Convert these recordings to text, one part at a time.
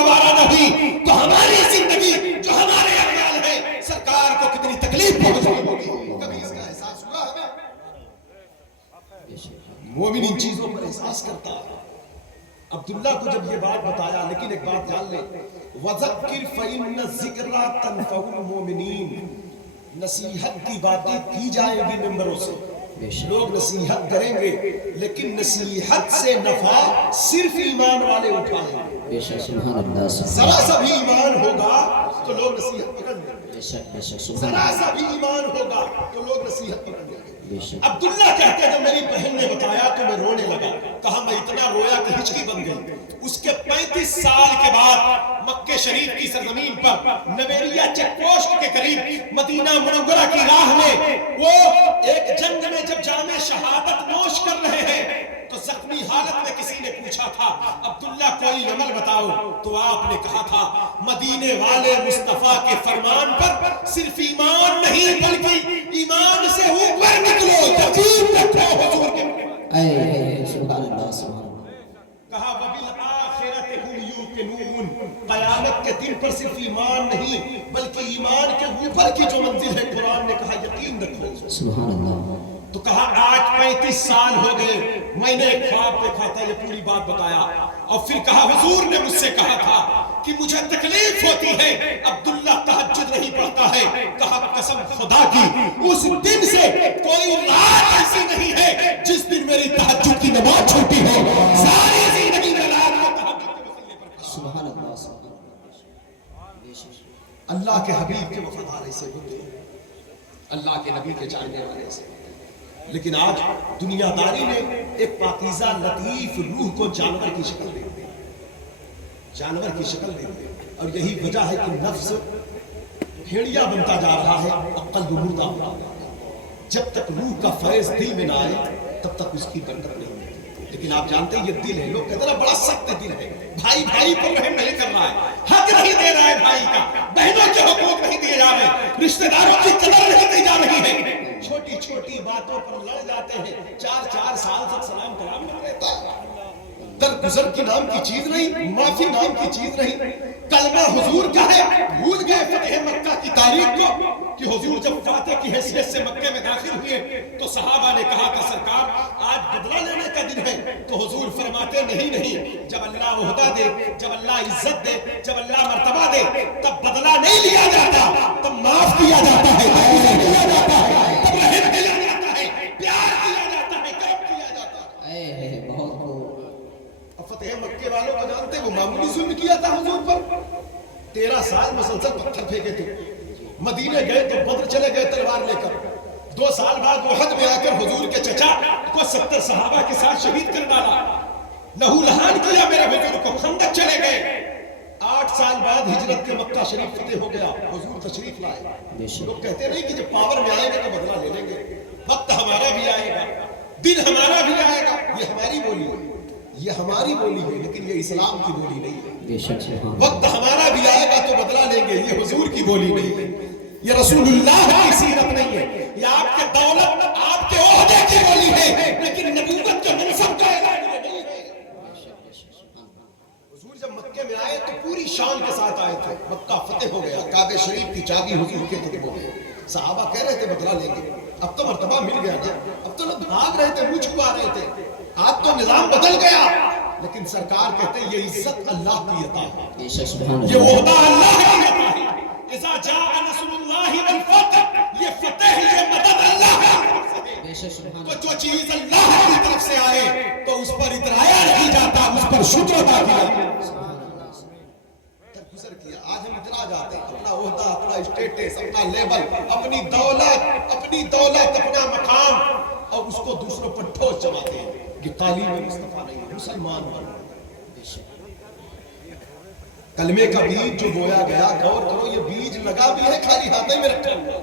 گوارا نہ ہوئی تو ہماری زندگی جو ہمارے اعمال ہیں سرکار کو کتنی تکلیف پہنچائی ہوگی، کبھی اس کا احساس ہوا ہے؟ مومن ان چیزوں پر احساس کرتا ہے۔ عبداللہ کو جب یہ بات بتایا، لیکن ایک بات جان لیں، وَذَكِّرْ فَإِنَّ الذِّكْرَىٰ تَنفَعُ الْمُؤْمِنِينَ، نصیحت کی باتیں کی جائیں گی ممبروں سے، لوگ نصیحت کریں گے، لیکن نصیحت سے نفع صرف ایمان والے اٹھائیں گے۔ ذرا سا بھی ایمان ہوگا تو لوگ نصیحت پکڑ لیں گے، ذرا سا بھی ایمان ہوگا تو لوگ نصیحت پکڑ لیں گے۔ عبداللہ کہتے ہیں جب میری بہن نے بتایا تو میں رونے لگا، کہا میں اتنا رویا کہ ہچکی بن گئی۔ اس کے 35 سال کے بعد مکہ شریف کی سرزمین پر نویریہ چیک پوسٹ کے قریب مدینہ منورہ کی راہ میں وہ ایک جنگ میں جب جام شہادت نوش کر رہے ہیں تو زخمی حالت میں کسی نے پوچھا تھا عبداللہ کوئی عمل بتاؤ، تو آپ نے کہا تھا مدینے والے مصطفیٰ کے فرمان پر صرف ایمان نہیں بلکہ ایمان سے اوپر نکلو، یقین رکھو حضور کے۔ سبحان اللہ سبحان اللہ۔ کہا وَبِالْآخِرَةِ هُمْ يُوقِنُونَ، قیامت کے دن پر صرف ایمان نہیں بلکہ ایمان کے اوپر کی جو منزل ہے، قرآن نے کہا یقین رکھو۔ سبحان اللہ۔ تو کہا آج 35 سال ہو گئے، میں نے ایک خواب دیکھا تھا، یہ پوری بات بتایا، اور پھر کہا حضور نے مجھ سے کہا تھا کہ مجھے تکلیف ہوتی ہے عبداللہ تہجد نہیں پڑھتا ہے۔ کہا قسم خدا کی اس دن سے کوئی رات ایسی نہیں ہے جس دن میری تہجد کی نماز چھوٹی ہو، ساری زندگی میں رات کو تہجد کے وسیلے پر۔ سبحان اللہ سبحان اللہ۔ اللہ کے حبیب کے وفادار ایسے ہوتے ہیں، اللہ کے نبی کے جاننے والے ایسے ہوتے ہیں، لیکن آج دنیا داری نے ایک پاکیزہ لطیف روح کو جانور کی شکل دے دی، جانور کی شکل دے دی، اور یہی وجہ ہے کہ نفس بھیڑیا بنتا جا رہا ہے، عقل مردہ ہو رہا ہے۔ جب تک روح کا فیض دل میں نہ آئے تب تک اس کی برکت نہیں ہوتی۔ لیکن آپ جانتے ہیں یہ دل ہے، لوگ کہتے ہیں بڑا سخت دل ہے، بھائی بھائی پر رحم نہیں کر رہا ہے، حق نہیں دے رہا ہے بھائی کا، بہنوں کے حقوق نہیں دیے جا رہے، رشتہ داروں کی قدر نہیں دی جا رہی ہے، چھوٹی چھوٹی باتوں پر لڑ جاتے ہیں، 4 سال تک سلام کلام نہیں رہتا، درگزر کی نام کی چیز نہیں، معافی نام کی چیز نہیں، کلمہ حضور کا ہے، بھول گئے فتح مکہ کی تاریخ کو کہ حضور جب فاتح کی حیثیت سے مکہ میں داخل ہوئے تو صحابہ نے کہا کہ سرکار آج بدلہ لینے کا دن ہے، تو حضور فرماتے نہیں نہیں، جب اللہ عہدہ دے، جب اللہ عزت دے، جب اللہ مرتبہ دے تب بدلہ نہیں لیا جاتا، تب معاف کیا جاتا ہے، تب کیا جاتا ہے، تب رحم کیا جاتا ہے، پیار کیا جاتا ہے، کرم کیا جاتا ہے۔ بہت فتح مکے والوں کو جانتے وہ معمولی ظلم کیا تھا حضور پر، 13 سال مسلسل پتھر پھینکے تھے، مدینے گئے تو بدر چلے گئے تلوار لے کر، 2 سال بعد احد میں آ کر حضور کے چچا کو 70 صحابہ کے ساتھ شہید کر ڈالا، لہو لہان کیا میرے حضور کو، خندق چلے گئے، 8 سال بعد ہجرت کے مکہ شریف فتح ہو گیا، حضور تشریف لائے۔ لوگ کہتے نہیں کہ جب پاور میں آئیں گے تو بدلہ لے لیں گے، وقت ہمارا بھی آئے گا، دن ہمارا بھی آئے گا، یہ ہماری بولی ہے، یہ ہماری بولی ہے، لیکن یہ اسلام کی بولی نہیں ہے۔ وقت ہمارا بھی آئے گا تو بدلہ لیں گے، یہ حضور کی بولی نہیں ہے، یہ رسول اللہ کی سیرت نہیں ہے، یہ آپ کے دولت آپ کے عہدے کی بولی ہے، لیکن نبوت کے منصب کا اعلان یہ نہیں ہے۔ حضور جب مکے میں آئے تو پوری شان کے ساتھ آئے تھے، مکہ فتح ہو گیا، کعبہ شریف کی چابی حضور کے قدموں میں، صحابہ کہہ رہے تھے بدلہ لیں گے، اب تو مرتبہ مل گیا تھا، اب تو لوگ بھاگ رہے تھے، منہ چھپا رہے تھے، آج تو نظام بدل گیا، لیکن سرکار کہتے ہیں یہ عزت اللہ کی عطا ہے، یہ عہدہ اللہ کی عطا ہے، اذا جاء نصر اللہ والفتح، یہ فتح یہ مدد اللہ کی طرف سے ہے، تو جو چیز اللہ کی طرف سے آئے تو اس پر اترایا نہیں جاتا، اس پر شکر ادا کیا درگزر کیا۔ آج ہم اترا جاتے ہیں، اپنا عہدہ، اپنا اسٹیٹس، اپنا لیبل، اپنی دولت، اپنا مقام، اور اس کو دوسروں پر ٹھوس جماتے ہیں، یہ تعلیم مصطفیٰ نہیں ہے، مسلمان بنو۔ کلمے کا بیج جو بویا گیا، غور کرو یہ بیج لگا بھی ہے، خالی ہاتھیں میں رکھا ہوا،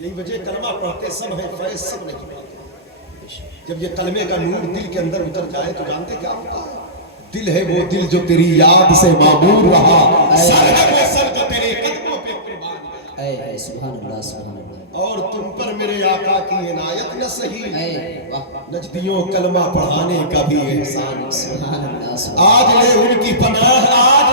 یہی وجہ کلمہ پڑھتے سب ہیں، فیض سب نہیں پاتے۔ جب یہ کلمے کا نور دل کے اندر اتر جائے تو جانتے کیا ہوتا ہے؟ دل ہے وہ دل جو تیری یاد سے معمور رہا، سر ہے وہ سر جو تیرے قدموں پہ قربان رہا، سبحان اللہ سبحان اللہ۔ اور تم پر میرے آقا کی عنایت نہ سہی، نجدیوں کلمہ پڑھانے کا بھی احسان، آج لے ان کی پناہ، آج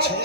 6,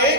1,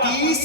30,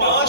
5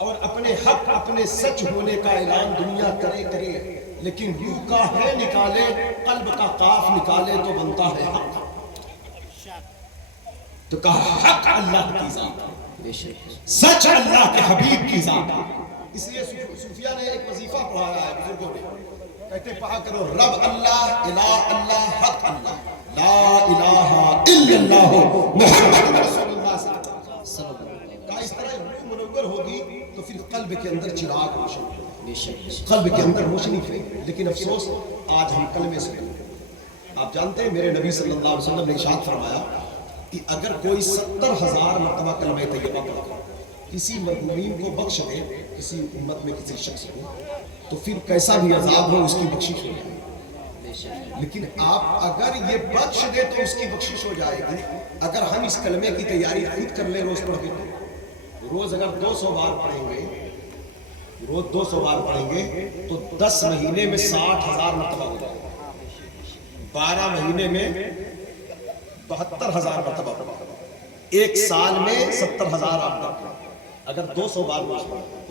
اور اپنے حق اپنے سچ ہونے کا اعلان دنیا کرے کرے، لیکن روح کا ہے نکالے، قلب کا قاف نکالے تو بنتا ہے حق۔ تو کہا حق اللہ کی ذات ہے، بے شک سچ اللہ کے حبیب کی ذات ہے۔ اس لیے صوفیہ نے ایک وظیفہ پڑھایا ہے بزرگوں نے، کہتے پڑھا کرو رب اللہ، الہ اللہ، حق اللہ، لا الہ الا اللہ محمد رسول اللہ صلی اللہ علیہ وسلم۔ صلی اللہ علیہ وسلم۔ کہا اس طرح روح منور ہوگی تو پھر قلب کے اندر چراغ روشن ہوگا، بے شک بے شک۔ قلب کے اندر روشنی پھیلے۔ لیکن افسوس آج ہم کلمے سے دور ہیں۔ آپ جانتے ہیں میرے نبی صلی اللہ علیہ وسلم نے ارشاد فرمایا کہ اگر کوئی 70,000 مرتبہ کلمہ طیبہ پڑھ کر کسی مرحومین کو بخش دے، کسی امت میں کسی شخص کو، تو پھر کیسا بھی عذاب ہو اس کی بخشش ہو جائے گی۔ لیکن آپ اگر یہ بخش دے تو اس کی بخشش ہو جائے گی۔ اگر ہم اس کلمے کی تیاری خود کر لیں، روز پڑھ کے، روز اگر 200 بار پڑھیں گے، روز 200 بار پڑھیں گے تو 10 مہینے میں 60,000 مرتبہ ہو جائے گا، 12 مہینے میں 72,000 مرتبہ پڑھیں گے، ایک سال میں 70,000 آپ پڑھیں گے۔ اگر 200 بار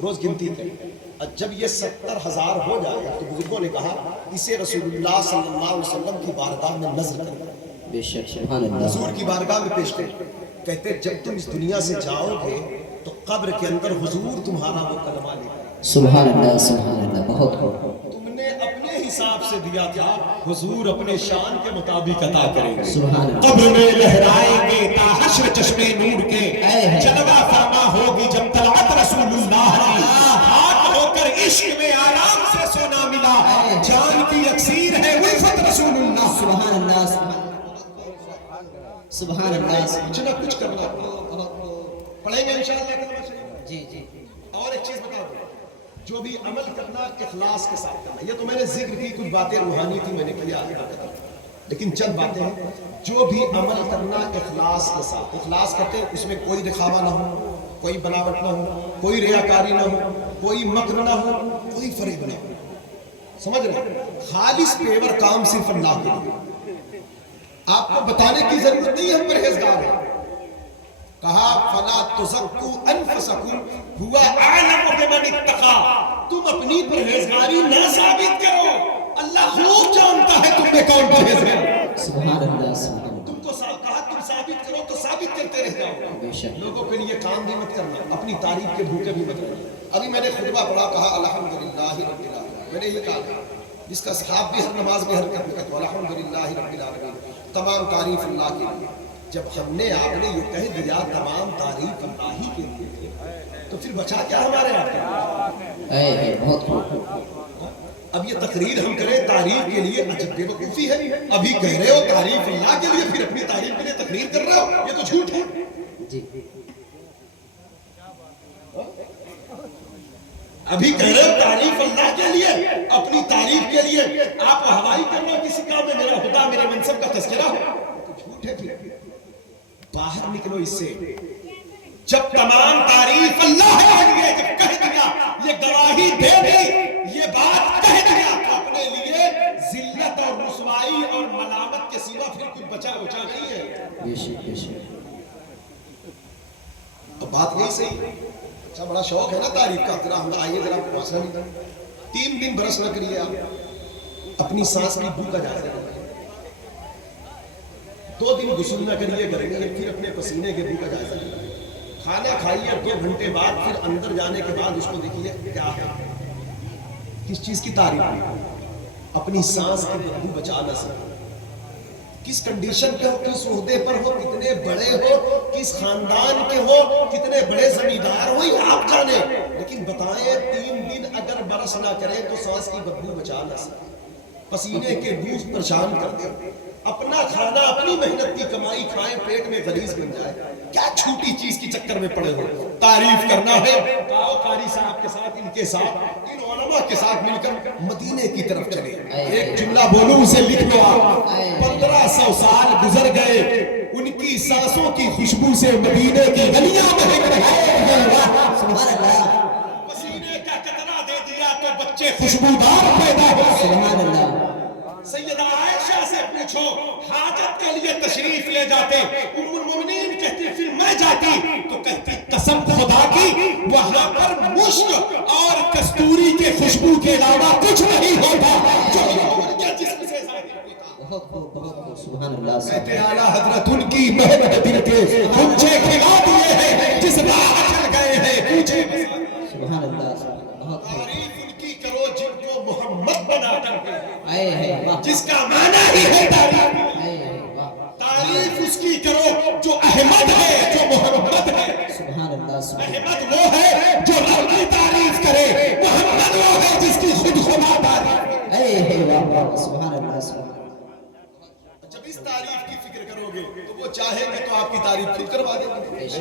روز گنتی کریں، اور جب یہ 70,000 ہو جائے تو بزرگوں نے کہا اسے رسول اللہ صلی اللہ علیہ وسلم کی بارگاہ میں نذر کریں، بے شک سبحان اللہ۔ حضور کی بارگاہ میں پیش کریں۔ کہتے جب تم اس دنیا سے جاؤ گے تو قبر کے اندر حضور تمہارا وہ کلمہ لے گا، سبحان اللہ سبحان اللہ، بہت خوب۔ تم نے اپنے حساب سے دیا تھا، حضور اپنے شان کے مطابق عطا کریں گے۔ سبحان اللہ۔ قبر میں لہرائیں گے تا حشر چشمے نور کے، اے ہے۔ جلوہ فرما ہوگی جب طلعت رسول اللہ کی، خاک ہو کر عشق میں آرام سے سونا ملا، جان کی اکسیر ہے الفت رسول اللہ۔ سبحان اللہ سبحان اللہ سبحان کچھ نہ کچھ کرنا پڑھیں گے انشاءاللہ کلمہ شریف۔ جی جی۔ اور ایک چیز بتا دوں، جو بھی عمل کرنا اخلاص کے ساتھ کرنا۔ یہ تو میں نے ذکر کی، کچھ باتیں روحانی تھی میں نے کیا، لیکن چند باتیں ہیں۔ جو بھی عمل کرنا اخلاص کے ساتھ، اخلاص کرتے ہیں اس میں کوئی دکھاوا نہ ہو، کوئی بناوٹ نہ ہو، کوئی ریاکاری نہ ہو، کوئی مکر نہ ہو، کوئی فریب نہ ہو، سمجھ رہے؟ خالص پیور کام صرف اللہ کے لیے۔ آپ کو بتانے کی ضرورت نہیں، ہم پرہیزگار ہیں۔ کہا فلا تزکوا انفسکم هو اعلم بمن اتقى، تم اپنی پرہیزگاری نہ ثابت کرو، اللہ خوب جانتا ہے تم میں کون پرہیزگار۔ سبحان اللہ سبحان اللہ، تم کو کہا تم ثابت کرو تو ثابت کرتے رہ جاؤ، بے شک۔ لوگوں کے لیے کام بھی مت کرنا، اپنی تعریف کے بھوکے بھی مت کرنا۔ ابھی میں نے خطبہ پڑھا، کہا الحمدللہ رب العالمین، میں نے یہ کہا جس کا صحاب بھی ہر نماز میں حرکت میں کہتا الحمدللہ رب العالمین، تمام تعریف اللہ کے لیے۔ جب ہم نے آپ نے یہ کہہ دیا تمام تعریف اللہ ہی کے لیے، تو پھر بچا کیا ہمارے آپ کے؟ اے بہت خوب۔ اب یہ تقریر ہم کریں تعریف کے لیے، عجب بے وقوفی ہے۔ ابھی کہہ رہے ہو تعریف اللہ کے لیے، پھر اپنی تعریف کے لیے تقریر کر رہے ہو، یہ تو جھوٹ ہے۔ جی ابھی کہہ رہے ہو تعریف اللہ کے لیے، اپنی تعریف کے لیے آپ ہوائی کرنا کسی کام میں، میرا خدا میرے منصب کا تذکرہ ہو، تو جھوٹ ہے۔ پھر باہر نکلو اس سے۔ جب تمام تعریف اللہ کے لیے جب کہہ دیا، یہ گواہی دے دی، یہ بات کہہ دیا، تو اپنے لیے ذلت اور رسوائی اور ملامت کے سوا پھر کچھ بچا نہیں ہے۔ بے شک بے شک۔ تو بات یہی صحیح۔ اچھا بڑا شوق ہے نا تعریف کا، ذرا ہم آئیے ذرا معاشرہ نہیں کریں، 3 دن برس نہ کریے آپ، اپنی سانس کی بو کا جائزہ لیں، 2 دن غسل نہ کریے گرمی میں، پھر اپنے پسینے کے بو کا جائزہ لیں، کھانا کھائیے 2 گھنٹے بعد، پھر اندر جانے کے بعد اس کو دیکھیے کیا ہے، کس چیز کی تعریف ہے، اپنی سانس کی بدبو بچا نہ سکے، کس کنڈیشن پہ ہو، کس عہدے پر ہو، کتنے بڑے ہو، کس خاندان کے ہو، کتنے بڑے زمیندار ہو، یہ آپ جانے، لیکن بتائیں 3 دن اگر برس نہ کریں تو سانس کی بدبو بچا نہ سکے، پسینے کے بوجھ پریشان کر دے، اپنا کھانا اپنی محنت کی کمائی کھائیں، پیٹ میں غلیظ بن جائے، کیا چھوٹی چیز کی چکر میں پڑے ہو۔ تعریف کرنا ہے، آؤ قاری صاحب کے ساتھ، ان کے ساتھ، ان علماء کے ساتھ مل کر مدینے کی طرف چلے۔ ایک جملہ بولوں اسے لکھ لو آپ، 1500 سال گزر گئے، ان کی سانسوں کی خوشبو سے مدینے کی گلیاں مہک رہی ہیں۔ سبحان اللہ پسینے کا قطرہ دے دیا تو بچے خوشبودار پیدا ہو۔ سبحان اللہ۔ سیدہ عائشہ سے پوچھو، حاجت کے لیے تشریف لے جاتے، ام المومنین کہتی پھر میں جاتی، تو کہتی قسم خدا کی وہاں پر مشک اور کستوری کے خوشبو کے علاوہ کچھ نہیں ہوتا جو حضور کے جسم سے ظاہر ہوتا۔ بہت خوب، بہت خوب، سبحان اللہ، کہتے اعلیٰ حضرت ان کی مہک دل کے گنجے کھلا دیے ہیں، جس راہ چل گئے ہیں اونچے مسافر۔ سبحان اللہ، بہت خوب، تعریف ان کی کرو جن کو محمد بنا کر کے، اے ہے واہ، جس کا معنی ہی ہے تعریف۔ اے ہے واہ، تعریف اس کی کرو جو احمد ہے، جو محمد ہے۔ سبحان اللہ، سبحان احمد وہ ہے جو رب کی تعریف کرے، محمد وہ ہے جس کی خود خدا تعریف۔ اے ہے واہ واہ، سبحان اللہ، سبحان اللہ، جب اس تعریف کی فکر کرو گے تو وہ چاہیں گے تو آپ کی تعریف خود کروا دیں گے۔ بے شک،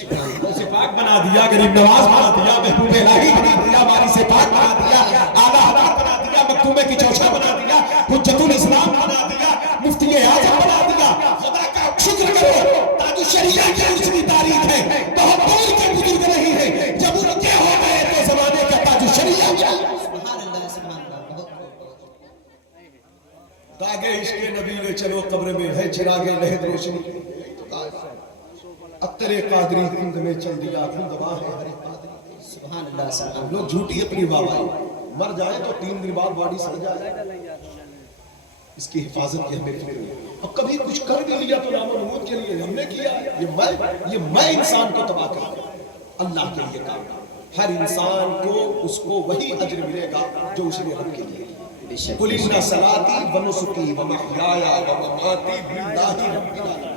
سبحان اللہ، غوث پاک بنا دیا، غریب نواز بنا دیا، محبوب الہی بنا دیا، وارث پاک بنا دیا، اعلیٰ حضرت بنا دیا، مکتوم کی چوچا بنا دیا، حجت الاسلام بنا دیا، مفتی اعظم بنا دیا۔ خدا کا شکر کرو، تاج الشریعہ کی اس کی تاریخ ہے، بہت دور کے بزرگ نہیں ہے، جب ان کے ہو گئے تو زمانے کا تاج الشریعہ کیا؟ سبحان اللہ، سبحان اللہ، بہت خوب، داغے عشق نبی نے چلو قبر میں ہے چراغ لہد روشنی، اختر قادری کند میں چل دیا خندوا ہے ہر قادری۔ سبحان اللہ، سبحان اللہ، لوگ جھوٹی اپنی واہواہی، مر جائے تو 3 دن بعد باڈی سڑ جائے، اس کی حفاظت کی ہمیں فکر ہے۔ اور کبھی کچھ کر بھی لیا تو نام و نمود کے لیے ہم نے کیا، یہ میں انسان کو تباہ کرتا ہوں، اللہ کے لیے کام۔ ہر انسان کو اس کو وہی اجر ملے گا جو اس نے رب کے لیے کیا۔ بے شک، قل ان صلاتی و نسکی و محیایا و مماتی للہ رب العالمین۔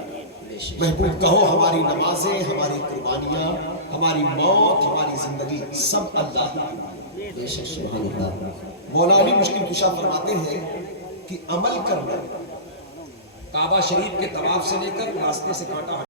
بے شک، محبوب کہو ہماری نمازیں، ہماری قربانیاں، ہماری موت، ہماری زندگی سب اللہ کی۔ بے شک، سبحان اللہ، مولا علی مشکل کشا فرماتے ہیں کہ عمل کرنا کعبہ شریف کے طواف سے لے کر راستے سے کانٹا